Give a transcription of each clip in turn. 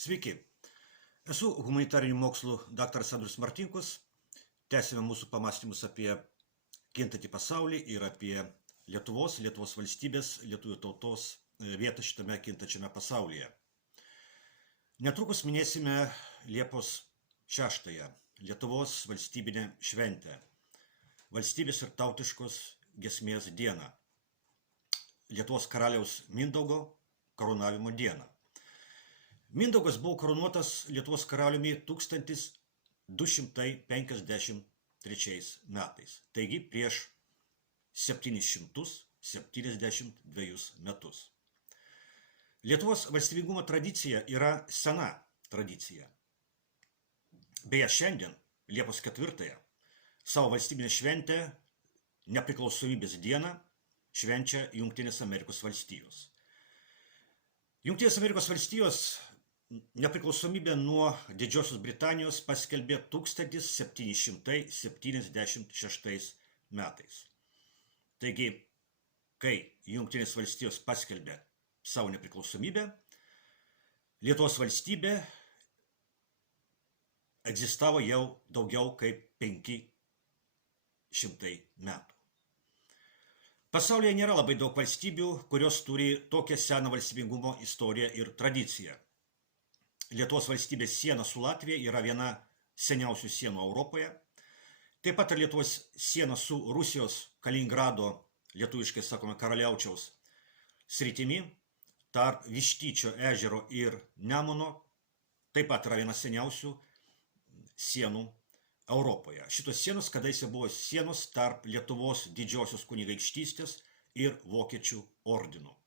Sveiki, esu humanitarinių mokslų daktaras Andrius Martinkus. Tęsime mūsų pamąstymus apie kintantį pasaulį ir apie Lietuvos valstybės, lietuvių tautos vietą šitame kintančiame pasaulyje. Netrukus minėsime Liepos 6-ąją Lietuvos valstybinę šventę, valstybės ir tautiškos giesmės dieną, Lietuvos karaliaus Mindaugo karūnavimo dieną. Mindaugas buvo karūnuotas Lietuvos karaliumi 1253 metais, taigi prieš 772 metus. Lietuvos valstybingumo tradicija yra sena tradicija. Beje, šiandien, Liepos 4-ąją, savo valstybinę šventę, nepriklausomybės dieną, švenčia Jungtinės Amerikos valstijos. Jungtinės Amerikos valstijos nepriklausomybę nuo Didžiosios Britanijos paskelbė 1776 metais. Taigi, kai Jungtinės valstijos paskelbė savo nepriklausomybę, Lietuvos valstybė egzistavo jau daugiau kaip 500 metų. Pasaulyje nėra labai daug valstybių, kurios turi tokią seną valstybingumo istoriją ir tradiciją. Lietuvos valstybės siena su Latvija yra viena seniausių sienų Europoje. Taip pat ir Lietuvos siena su Rusijos Kaliningrado, lietuviškai sakome Karaliaučiaus sritimi, tarp Vištyčio ežero ir Nemuno, taip pat yra viena seniausių sienų Europoje. Šitos sienos kadaise buvo sienos tarp Lietuvos didžiosios kunigaikštystės ir Vokiečių ordino.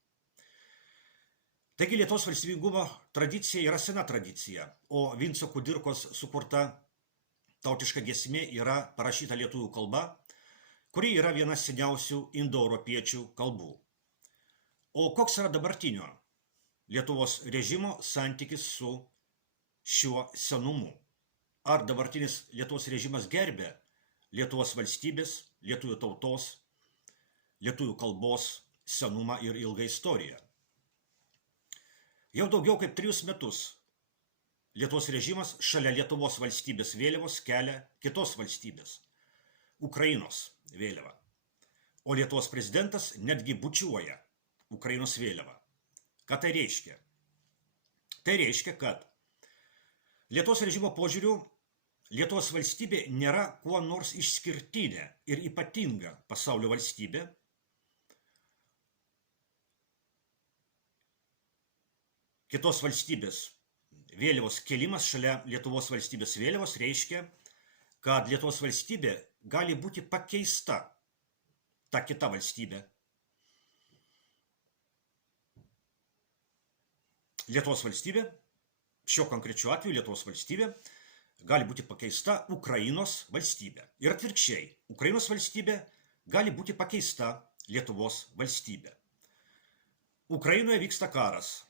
Taigi Lietuvos valstybingumo tradicija yra sena tradicija, o Vinco Kudirkos sukurta tautiška giesmė yra parašyta lietuvių kalba, kuri yra viena seniausių indoeuropiečių kalbų. O koks yra dabartinio Lietuvos režimo santykis su šiuo senumu? Ar dabartinis Lietuvos režimas gerbė Lietuvos valstybės, lietuvių tautos, lietuvių kalbos senumą ir ilgą istoriją? Jau daugiau kaip 3 metus Lietuvos režimas šalia Lietuvos valstybės vėliavos kelia kitos valstybės, Ukrainos vėliavą. O Lietuvos prezidentas netgi bučiuoja Ukrainos vėliavą. Ką tai reiškia? Tai reiškia, kad Lietuvos režimo požiūriu Lietuvos valstybė nėra kuo nors išskirtinė ir ypatinga pasaulio valstybė. Kitos valstybės vėliavos kėlimas šalia Lietuvos valstybės vėliavos reiškia, kad Lietuvos valstybė gali būti pakeista ta kita valstybė. Lietuvos valstybė, šiuo konkrečiu atveju Lietuvos valstybė, gali būti pakeista Ukrainos valstybė. Ir atvirkščiai, Ukrainos valstybė gali būti pakeista Lietuvos valstybė. Ukrainoje vyksta karas.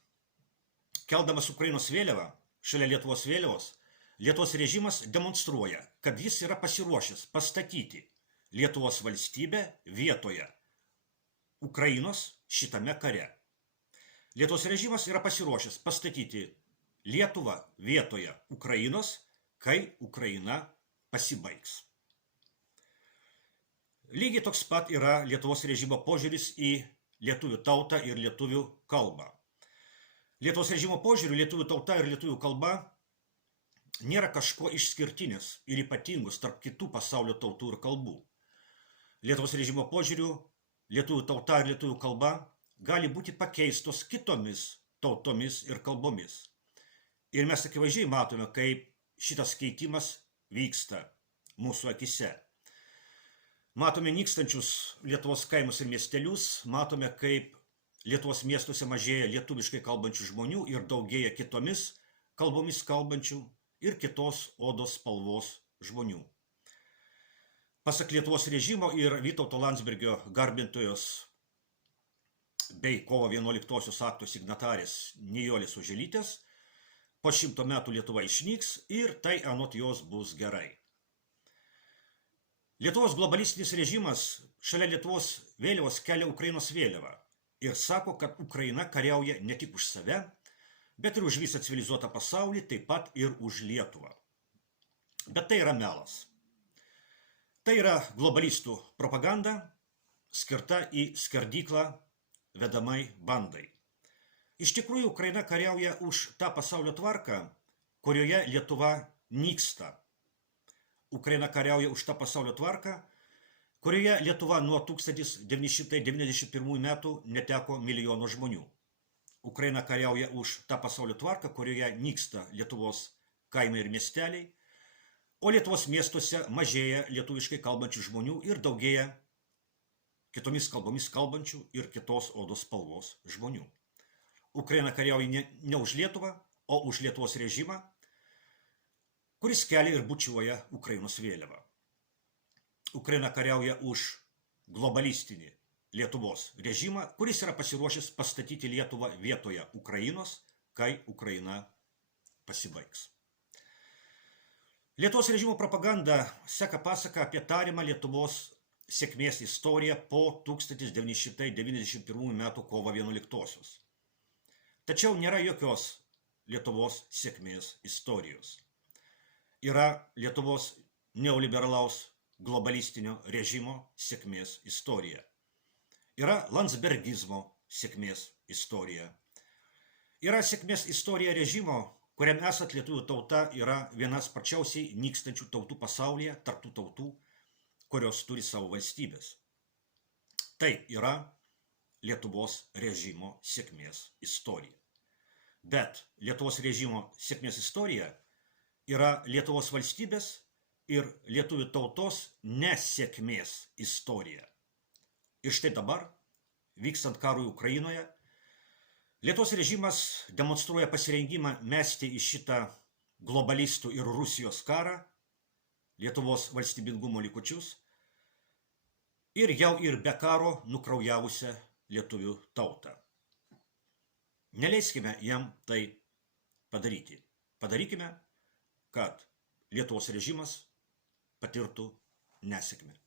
Keldamas Ukrainos vėliavą šalia Lietuvos vėliavos, Lietuvos režimas demonstruoja, kad jis yra pasiruošęs pastatyti Lietuvos valstybę vietoje Ukrainos šitame kare. Lietuvos režimas yra pasiruošęs pastatyti Lietuvą vietoje Ukrainos, kai Ukraina pasibaigs. Lygiai toks pat yra Lietuvos režimo požiūris į lietuvių tautą ir lietuvių kalbą. Lietuvos režimo požiūriu lietuvių tauta ir lietuvių kalba nėra kažko išskirtinės ir ypatingos tarp kitų pasaulio tautų ir kalbų. Lietuvos režimo požiūriu lietuvių tauta ir lietuvių kalba gali būti pakeistos kitomis tautomis ir kalbomis. Ir mes akivaizdžiai matome, kaip šitas keitimas vyksta mūsų akise. Matome nykstančius Lietuvos kaimus ir miestelius, matome, kaip Lietuvos miestuose mažėja lietuviškai kalbančių žmonių ir daugėja kitomis kalbomis kalbančių ir kitos odos spalvos žmonių. Pasak Lietuvos režimo ir Vytauto Landsbergio garbintojos bei kovo 11-osios akto signatarės Nijolės Oželytės, po 100 metų Lietuva išnyks ir tai anot jos bus gerai. Lietuvos globalistinis režimas šalia Lietuvos vėliavos kelia Ukrainos vėliavą ir sako, kad Ukraina kariauja ne tik už save, bet ir už visą civilizuotą pasaulį, taip pat ir už Lietuvą. Bet tai yra melas. Tai yra globalistų propaganda, skirta į skerdyklą vedamai bandai. Iš tikrųjų, Ukraina kariauja už tą pasaulio tvarką, kurioje Lietuva nyksta. Ukraina kariauja už tą pasaulio tvarką, kurioje Lietuva nuo 1991 metų neteko milijono žmonių. Ukraina kariauja už tą pasaulio tvarką, kurioje nyksta Lietuvos kaimai ir miesteliai, o Lietuvos miestuose mažėja lietuviškai kalbančių žmonių ir daugėja kitomis kalbomis kalbančių ir kitos odos spalvos žmonių. Ukraina kariauja ne už Lietuvą, o už Lietuvos režimą, kuris kelia ir bučiuoja Ukrainos vėliavą. Ukraina kariauja už globalistinį Lietuvos režimą, kuris yra pasiruošęs pastatyti Lietuvą vietoje Ukrainos, kai Ukraina pasibaigs. Lietuvos režimo propaganda seka pasaką apie tariamą Lietuvos sėkmės istoriją po 1991 metų kovo 11-osios. Tačiau nėra jokios Lietuvos sėkmės istorijos. Yra Lietuvos neoliberalaus globalistinio režimo sėkmės istorija. Yra landsbergizmo sėkmės istorija. Yra sėkmės istorija režimo, kuriam esat lietuvių tauta yra viena sparčiausiai nykstančių tautų pasaulyje, tarp tų tautų, kurios turi savo valstybės. Tai yra Lietuvos režimo sėkmės istorija. Bet Lietuvos režimo sėkmės istorija yra Lietuvos valstybės ir lietuvių tautos nesėkmės istorija. Ir štai dabar, vykstant karui Ukrainoje, Lietuvos režimas demonstruoja pasirengimą mesti į šitą globalistų ir Rusijos karą Lietuvos valstybingumo likučius ir jau ir be karo nukraujavusią lietuvių tautą. Neleiskime jam tai padaryti. Padarykime, kad Lietuvos režimas patirtų nesėkmę.